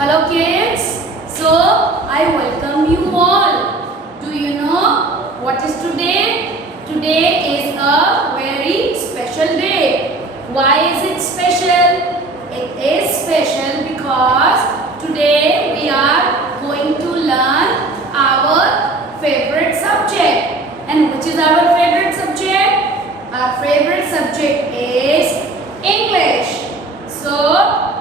Hello kids, so I welcome you all. Do you know what is today? Today is a very special day. Why is it special? It is special because today we are going to learn our favorite subject. And which is our favorite subject? Our favorite subject is English. So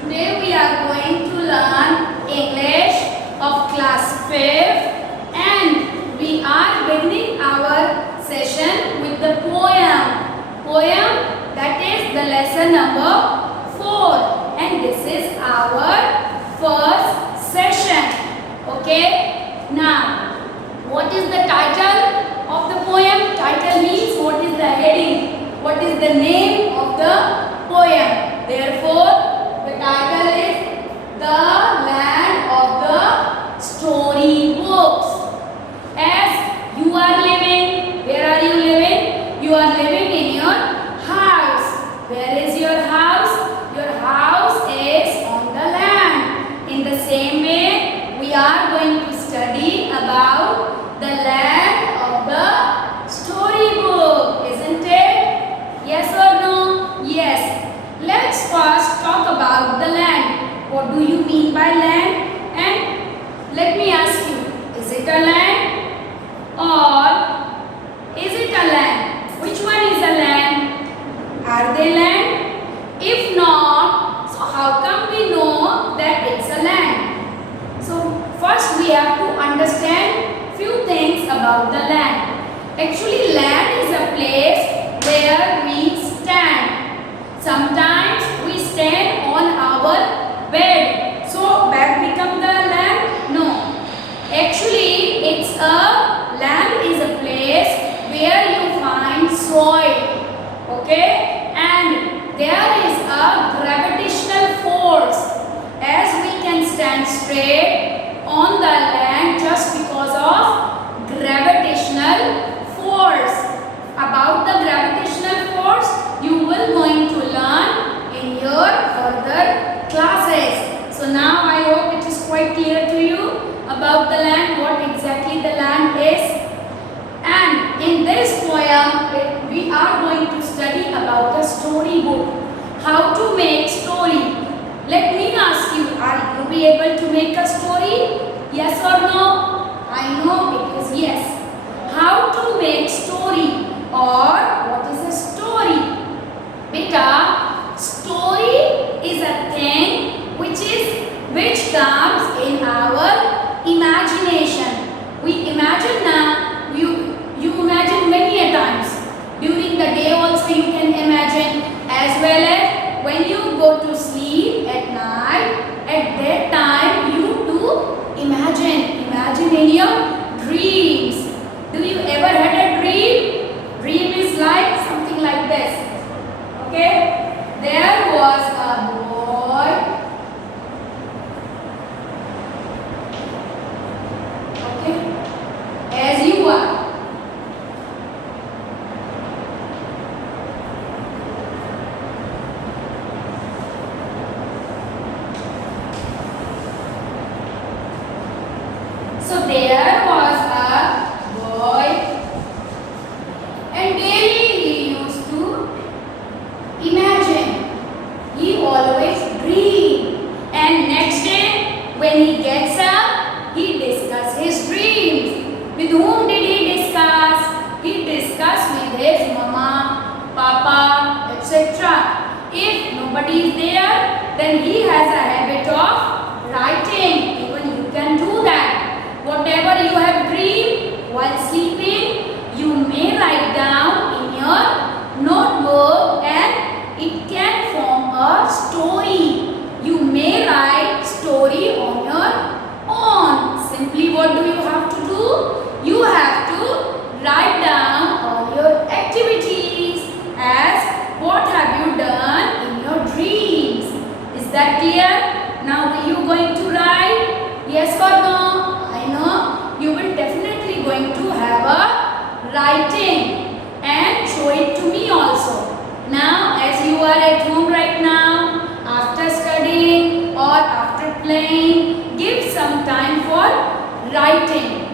today we are going to learn English of class 5th and we are beginning our session with the poem that is the lesson number 4 and this is our first session. Okay, now what is the title of the poem? Title means what is the heading, what is the name of the poem. Therefore the title is The Land of the Storybooks. As you are living, where are you living? You are living in your house. Where is your house? Your house is on the land. In the same way, we are going to study about the land of the storybook, isn't it? Yes or no? Yes. Let's first talk about the land. What do you mean by land? And let me ask you, is it a land or is it a land? Which one is a land? Are they land? If not, so how come we know that it's a land? So first we have to understand few things about the land. Actually, land is a place where we stand. Sometimes we stand on our bed. So bed become the land? No. Actually, it's a land is a place where you find soil. Okay? And there is a gravitational force. As we can stand straight on the land just because of gravitational force. About the gravitational force, you will going to learn in your further classes. So now I hope it is quite clear to you about the land, what exactly the land is. And in this poem, we are going to study about the storybook. How to make story. Let me ask you, are you be able to make a story? Yes or no? I know it is yes. How to make story or what is a story? Beta, story is a thing which comes in our imagination. We imagine now, you imagine many a times. During the day also you can imagine, as well as when you go to sleep at night, at that time you do imagine. Imagine in your dreams. Do you ever had a dream? Dream is like something like this. Okay, there was a boy. Okay, as you are. So there was a boy, and daily he used to imagine. He always dream. And next day when he gets up, he discuss his dreams. With whom did he discuss? He discussed with his mama, papa, etc. If nobody is there, then he has a habit of writing. Even you can do that. Whatever you have dreamed while sleeping, you may write down in your notebook and it can form a story. You may write story on your own. Simply what do you have to do? You have to write down all your activities as what have you done in your dreams. Is that clear? Now are you going to write? Yes or no? I know you will definitely going to have a writing and show it to me also. Now as you are at home right now, after studying or after playing, give some time for writing.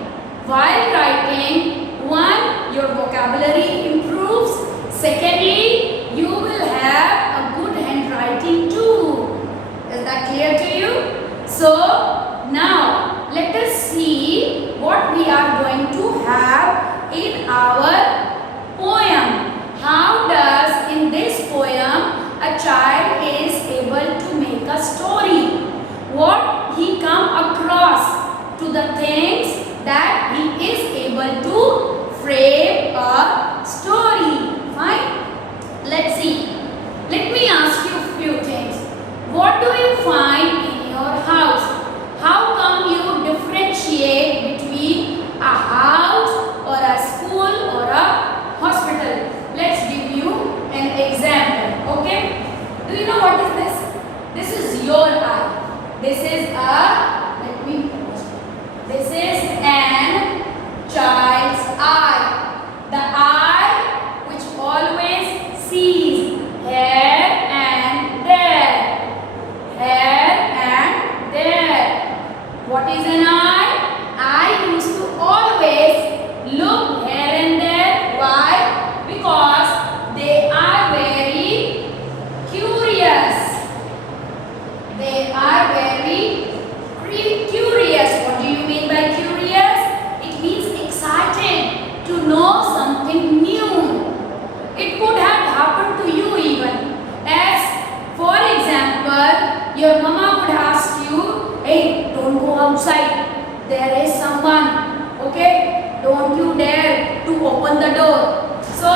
While writing, one, your vocabulary improves. Secondly, you will have a good handwriting too. Is that clear to you? So, now let us see what we are going to have in our poem. How does in this poem a child is able to make a story? What he come across to the things that he is able to frame a story. Fine? Let's see. Let me ask you a few things. What do you find in your house? How come you differentiate between a house or a school or a hospital? Let's give you an example. Okay? Do you know what is this? This is your eye. This is a, let me pause. This is an child's eye. The eye which always sees here and there. Here and there. What is an eye? Eye used to always look here and there. Why? Because they are very curious. They are very curious. What do you mean by curious? It means excited to know something new. It could have happened to you even. As for example, your mama would ask you, hey, don't go outside. There is someone. Okay? Don't you dare to open the door. So,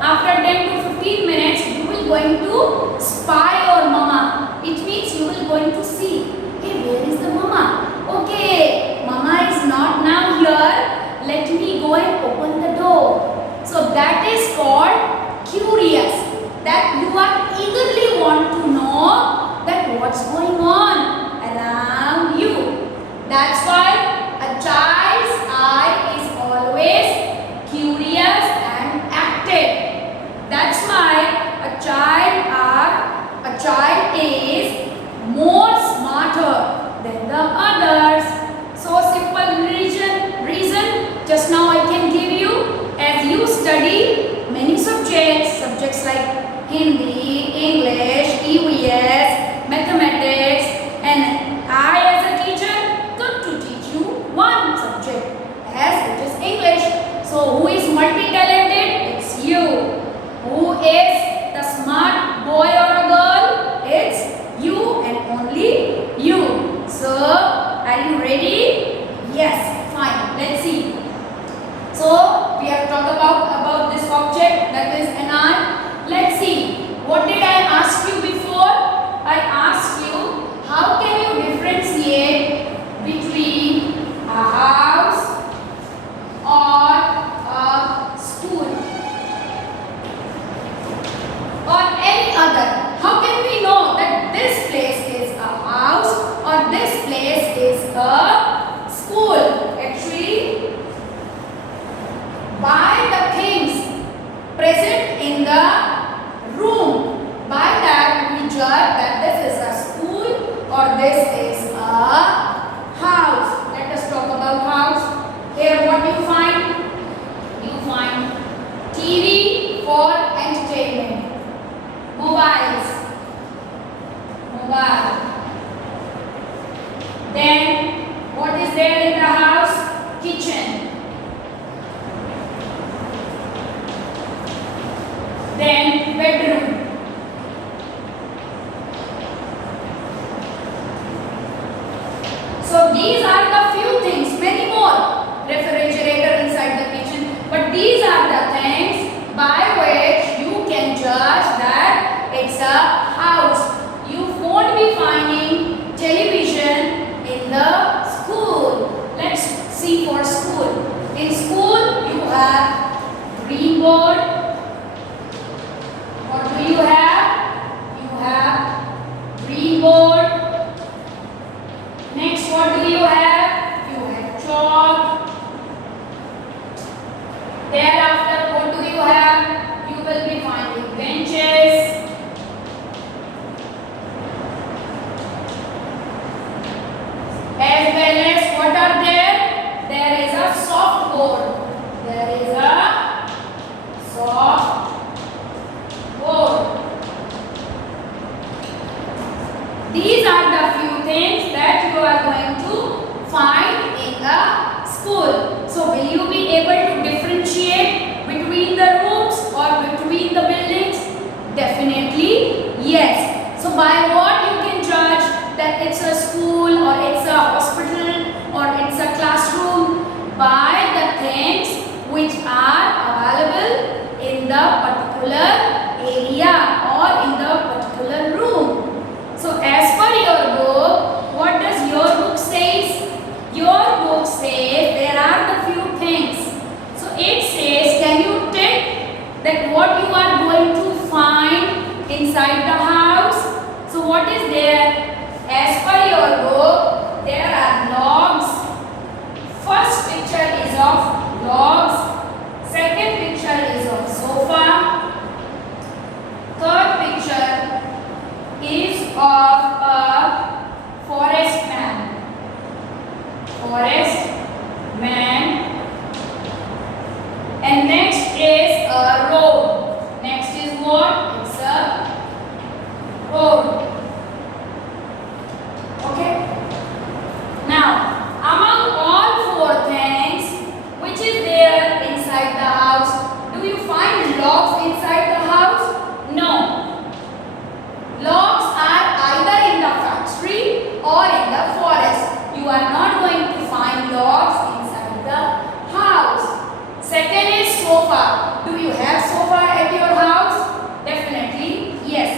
after 10 to 15 minutes, you will going to spy your mama. It means you will going to see, hey, where is the mama? Okay, mama is not now here. Let me go and open the door. So that is called curious. That you are eagerly want to know that what's going on around you. That's why a child's eye is always curious and active. That's why a child is more smarter than the others. So simple reason just now I can give you. As you study many subjects like Hindi, English, EVS, mathematics, and I as a teacher come to teach you one subject as it is English. So who is multi-talented? It's you. Who is the smart boy or a girl? It's you and only you. So, are you ready? Yes, fine. Let's see. So, we have talked about this object that is an eye. Let's see. What did I ask you before? I asked you, how can you differentiate between a house or a school or any other? How can we know that this place is a house or this place is a school? Actually, by the things present in the room, by that we judge that this is a school or this is a house. Let us talk about house. Here what you find? You find TV for entertainment. Mobile. Then what is there in the house? Kitchen. Then bedroom. So these are the few things, many more. Refrigerator inside the kitchen. But these are the things by which you can judge that it's a house. You won't be finding television in the school. Let's see for school. In school, you have green board. What do you have? You have green board. Next, what do you have? You have chalk. Thereafter, what do you have? You will be finding benches. forest man. And next is a road. Next is what? It's a road. Okay. Now, among all four things which is there inside the house, do you find logs inside the house? No. Logs are either in the factory or in the forest. You are not going to find logs inside the house. Second is sofa. Do you have sofa at your house? Definitely yes.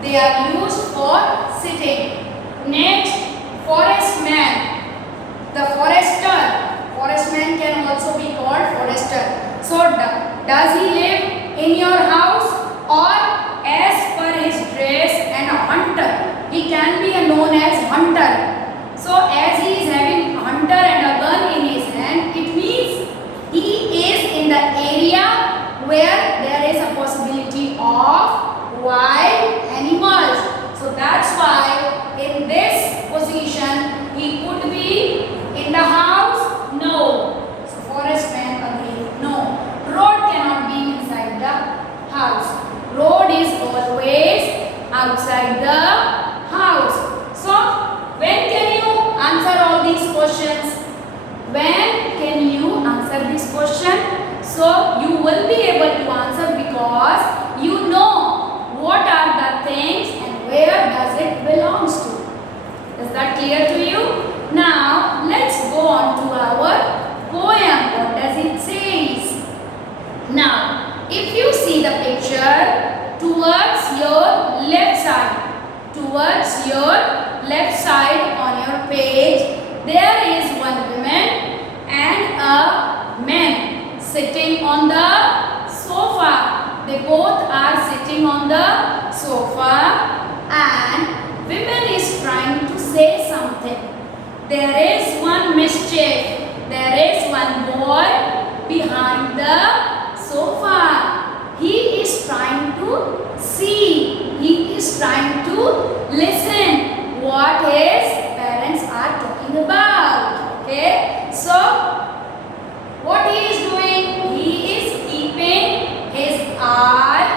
They are used for sitting. Next, forest man. The forester. Forest man can also be called forester. So, does he live in your house, or as per his dress and a hunter? He can be known as hunter. So, as he is having a hunter and a gun in his hand, it means he is in the area where there is a possibility of wild animals. So, that's why in this position he could be in the house? No. So forest man again, no. Road cannot be inside the house. Road is always outside the house. So when can you answer all these questions? When can you answer this question? So you will be able to answer because you know what are the things and where does it belongs to. Is that clear to you? Now, let's go on to our poem. What does it say? Now, if you see the picture towards your left side on your page, there is one woman and a man sitting on the sofa. They both are sitting on the sofa and woman is trying to say something. There is one mischief. There is one boy behind the sofa. He is trying to see. He is trying to listen what his parents are talking about. Okay. So, what he is doing? He is keeping his eye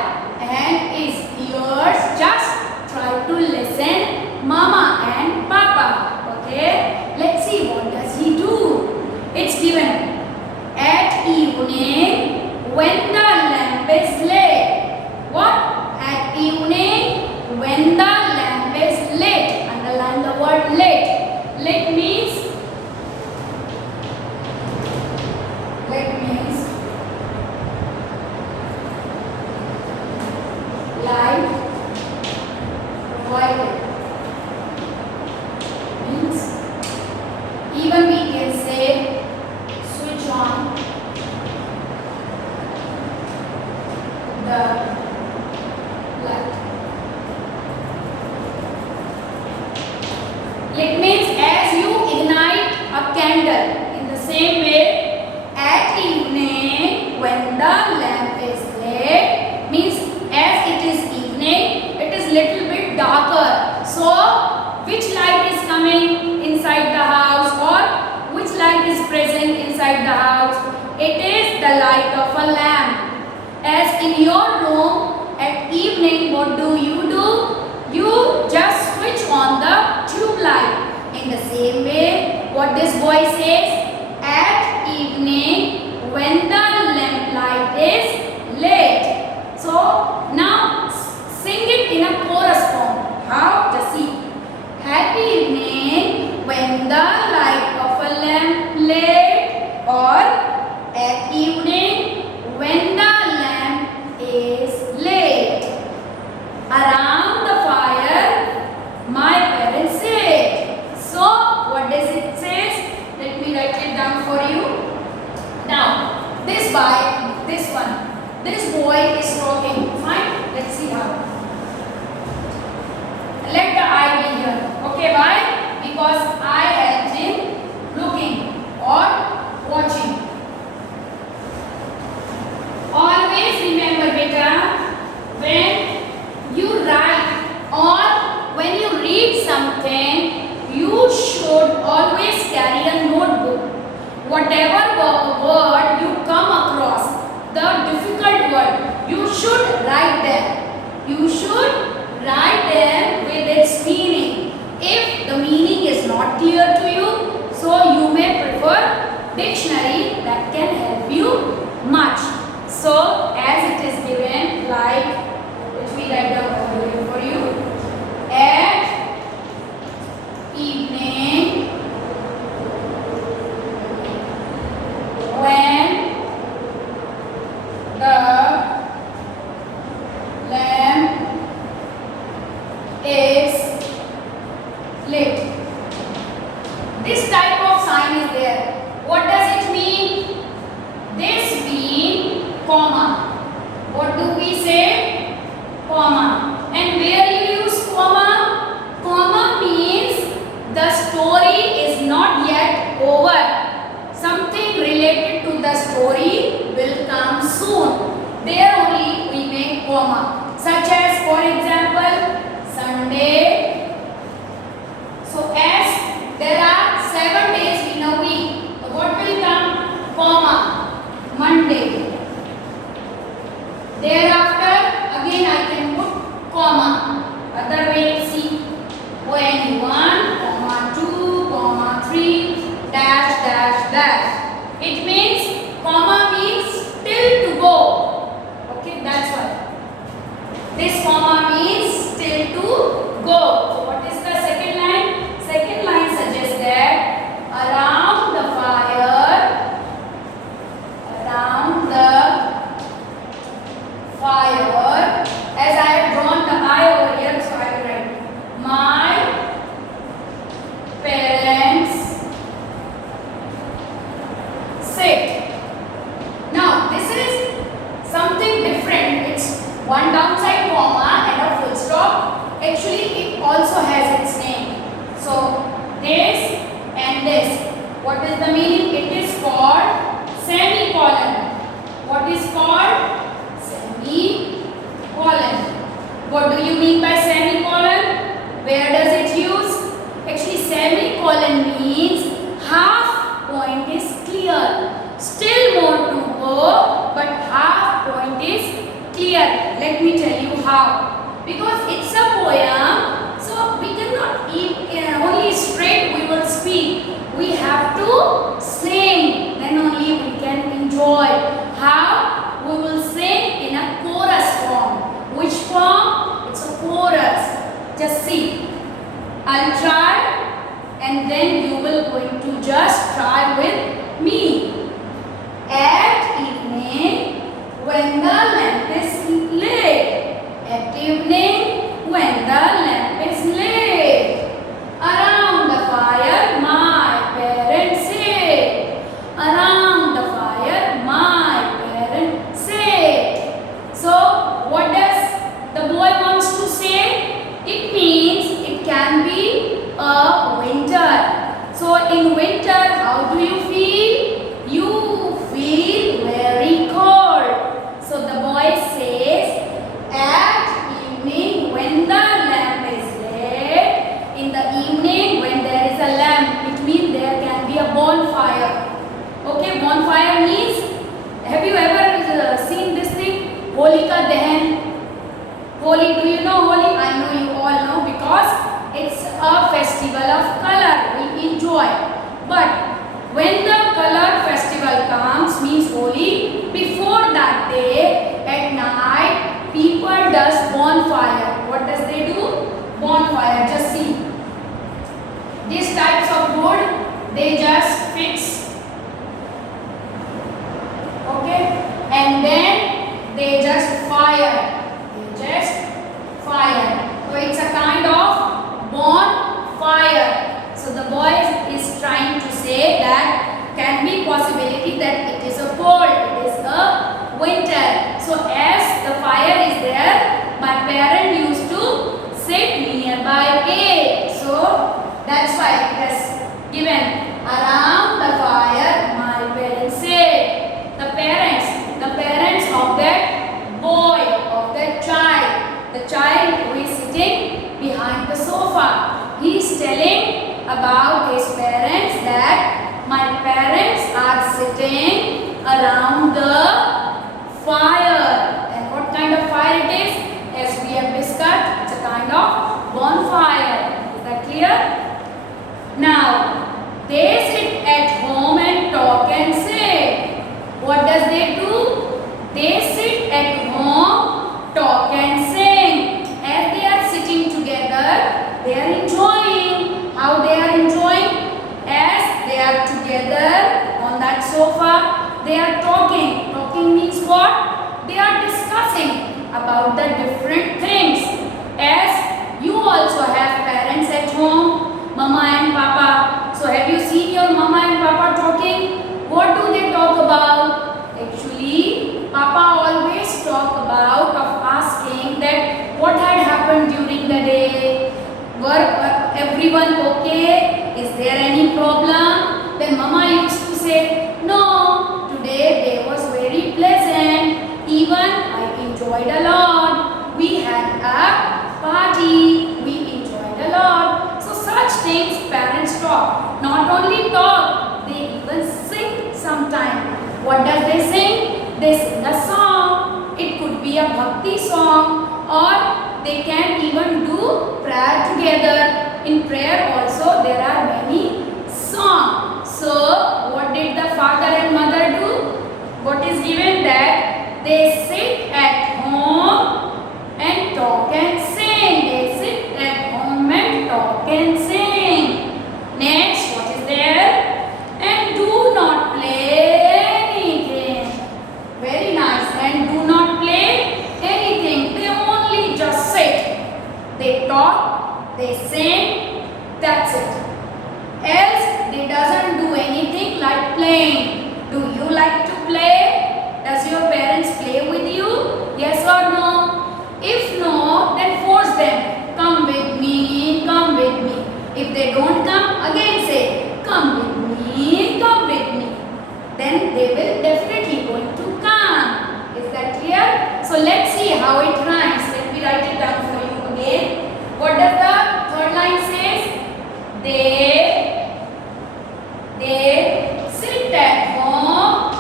and his ears. Just try to listen Mama and Papa. Okay. Let's see what does he do. It's given at evening when the lamp is lit. What? At evening when the lamp is lit. Underline the word lit. Lit means light provided. Means even we can say switch on the light. It means as you ignite a candle, in the same way at evening when the lamp is lit, means as it is evening, it is little bit darker. So which light is coming inside the house, or which light is present inside the house? It is the light of a lamp. As in your room at evening, what do? You just switch on the tube light. In the same way, what this boy says, at evening when the lamp light is lit. So now sing it in a chorus form. How? Just see. Happy evening when the light of a lamp lit, or at evening when the lamp is lit. Around the fire, my parents sit. So, what does it say? Let me write it down for you. Now, this boy is talking. Fine? Let's see how. Let the I be here. Okay, why? Because I have J whatever word you come across, the difficult word, you should write them. You should write them with its meaning. If the meaning is not clear to you, so you may prefer dictionary that can help you much. So as it is given, like, let me write down for you. At evening, when the lamp is lit. This type of sign is there. What does it mean? This means comma. What do we say? Comma. And where you use comma? Comma means the story is not yet over. Something related to the story will come soon. There only we make comma. Such as, for example, Sunday. So as there are 7 days in a week, so what will come? Comma. Monday. Thereafter again I can put comma. Other way, see, when 1, comma 2, comma 3, dash dash dash. It means comma means still to go. Okay, that's why. This comma means still to go. So what is the second line? Second line suggests that around the fire, as I have drawn the eye over here, so I will write my parents sit. Now this is something different. It's one downside comma and a full stop. Actually it also has its name. So this and this. What is the meaning? It is called semicolon. What is called? Semicolon. What do you mean by semicolon? Where does it use? Actually semicolon means half point is clear. Still more to go, but half point is clear. Let me tell you how. Because it's a poem, so we cannot only straight we will speak. We have to sing, then only we can enjoy. How? We will sing in a chorus form. Which form? It's a chorus. Just see. I'll try and then you will going to just try with me. At evening, when the lamp is lit. At evening, when the lamp is lit. Around the fire, my parents sit. Around the fire, my parents sit. So, what does the boy wants to say? It means it can be a winter. So, in winter, how do you feel? You feel very cold. So, the boy says, at evening, when the lamp is lit. In the evening, when there is a lamp, it means there can be a bonfire. Okay, bonfire means, have you ever seen this thing? Holika Dahan. Holi, do you know Holi? I know you all know because it's a festival of color. We enjoy. But when the color festival comes, means Holi, before that day, at night, people does bonfire. What does they do? Bonfire. Just see. These types of wood, they just fix. Okay? And then they just fire. So it's a kind of bonfire. So the boy is trying to say that can be possibility that it is a cold, it is a winter. So as the fire is there, my parent used to sit nearby it. So that's why it has given around the fire my parents sit. The parents of that boy, of that child, the child who is sitting behind the sofa. He is telling about his parents that my parents are sitting around the fire. And what kind of fire it is? As we have discussed, it's a kind of bonfire. Is that clear? Now, they sit at home and talk and say. What does they do? They sit at home, talk and sing. As they are sitting together, they are enjoying. How they are enjoying? As they are together on that sofa, they are talking. Talking means what? They are discussing about the different things. As you also have parents at home, mama and papa. So have you seen your mama and papa talking? What do they talk about? Actually, papa always talk about of asking that what had happened during the day. Were everyone okay? Is there any problem? Then mama used to say, no, today day was very pleasant. Even I enjoyed a lot. We had a party. We enjoyed a lot. So such things parents talk. Not only talk, they even sing sometime. What does they sing? They sing a song. It could be a bhakti song, or they can even do prayer together. In prayer also there are many songs. So what did the father and mother do? What is given that they sit at home and talk and sing. They sit at home and talk and sing. Next, what is there? And do not play anything. Very nice. And do not play anything. They only just sit. They talk, they sing, that's it. Else, they doesn't do anything like playing. Do you like to play? Does your parents play with you? Yes or no? If no, then force them. Come with me, come with me. If they don't come, again say, come with me, come with me. Then they will definitely going to come. Is that clear? So let's see how it rhymes. Let me write it down for you again. What does the third line says? They sit at home.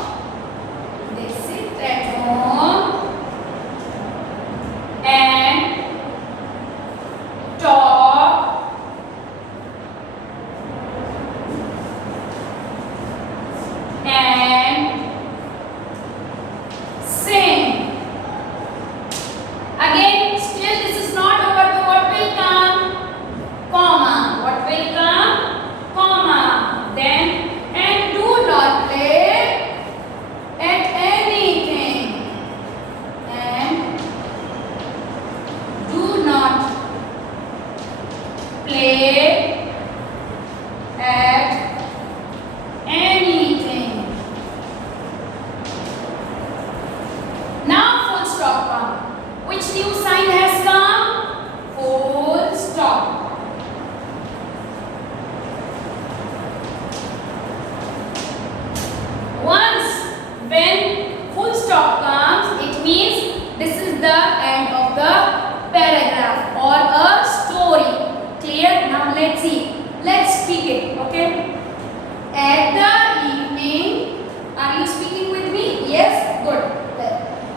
They sit at home and talk and sing. Again, still this is not over. The what will come? Comma. What will come? Comma. Then, and do not play at anything. And do not play at anything. Now full stop come. Which new sign has come? Full stop. Once when full stop comes, it means this is the end of the paragraph or a story. Clear? Now let's see. Let's speak it. Okay? At the evening, are you speaking with me? Yes? Good.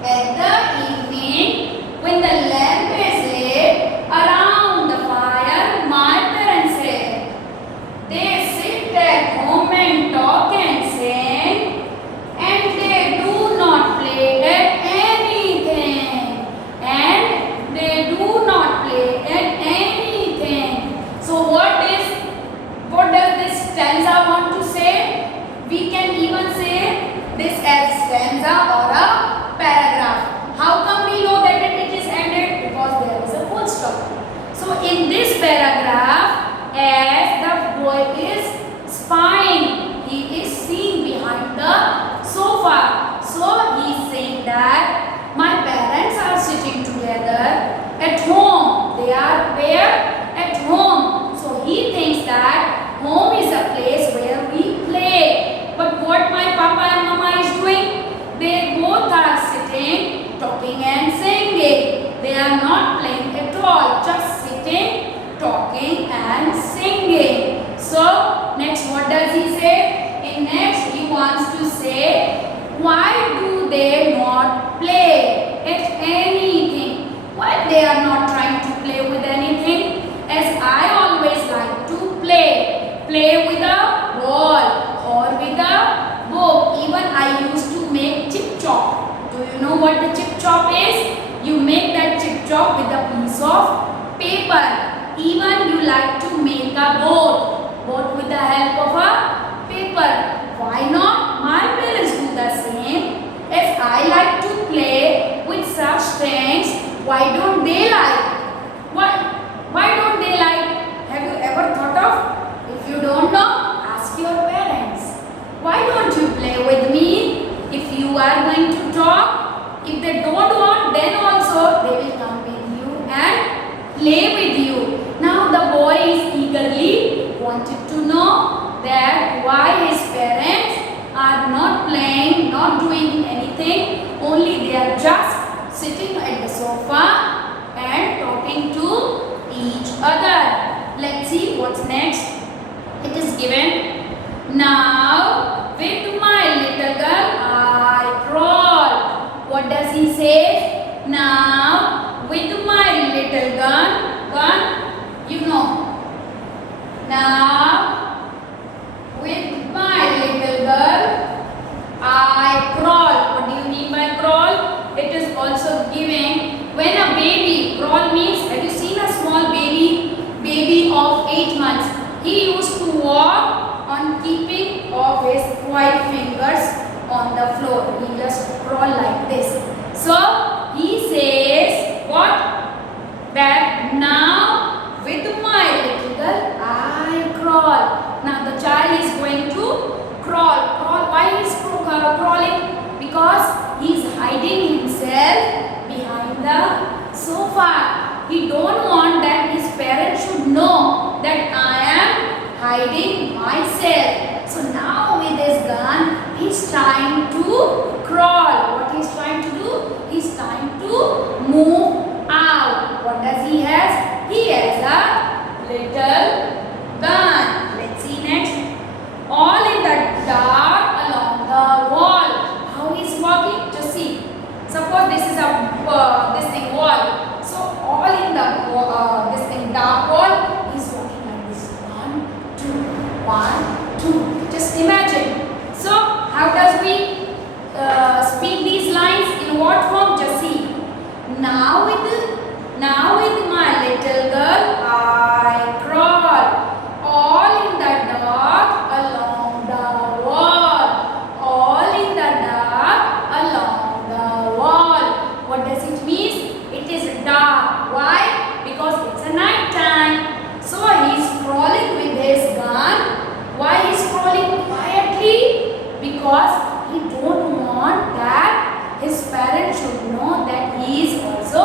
At the evening, when the lamp is lit around the fire, my parents said, they sit at home and talk and sing, and they do not play at anything. And they do not play at anything. So what does this stanza want to say? We can even say this as stanza or a paragraph. How come we know that it is ended? Because there is a full stop. So in this paragraph, as the boy is spying, he is seeing behind the sofa. So he is saying that my parents are sitting together at home. They are where? At home. So he thinks that home is a place where we play. But what my papa and mama is doing? They both are sitting, talking and singing. They are not playing at all, just sitting, talking and singing. So next, what does he say? see next, he wants to say, why do they not play at anything? Why they are not trying to play with anything? As I always like to play. Play with a ball or with a book. Even I used to make chip chop. Do you know what the chip chop is? You make that chip chop with a piece of paper. Even you like to make a boat with the help of a paper. Why not? My parents do the same. As I like to play with such things, why don't they like? Why don't they like? Have you ever thought of? If you don't know, ask your parents. Why don't you play with me? If you are going to talk, if they don't want, then also they will come with you and play with you. Now the boy is eagerly wanted to know that why his parents are not playing, not doing anything, only they are just sitting at the sofa and talking to each other. Let's see what's next. It is given, now with my little girl I crawl. What does he say? Now with my little gun, you know. Now with my little girl I crawl. What do you mean by crawl? It is also giving when a baby, crawl means, have you seen a small baby of 8 months? He used to walk on keeping of his 5 fingers on the floor. He just crawl like this. So he says what? That now with my little girl I crawl. Now the child is going to crawl. Why is crawling? Because he is hiding himself behind the sofa. He don't want that his parents should know that I am hiding myself. So now with his gun, he is trying to crawl. What he is trying to do? He is trying to move out. What does he has? He has a little gun. Let's see next. All in the dark along the wall. How he is walking? Just see. Suppose this is a wall. So all in the dark wall, he is walking like this. 1, 2, 1, 2. Just imagine. So how does we speak these lines? In what form? Just see. Now with my little girl I crawl. All in the dark along the wall. All in the dark along the wall. What does it mean? It is dark. Why? Because it's a night time. So he is crawling with his gun. Why is crawling quietly? Because he don't want that his parents should know that he is also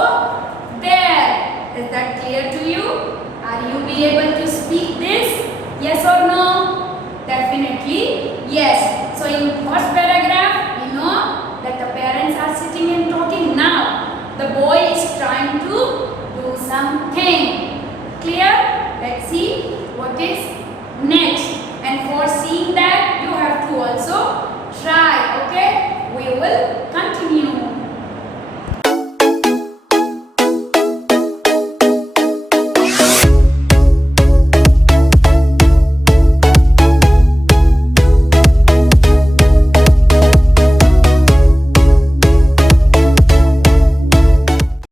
there. Is that clear to you? Are you be able to speak this? Yes or no? Definitely yes. So in first paragraph, we know that the parents are sitting and talking. Now the boy is trying to do something.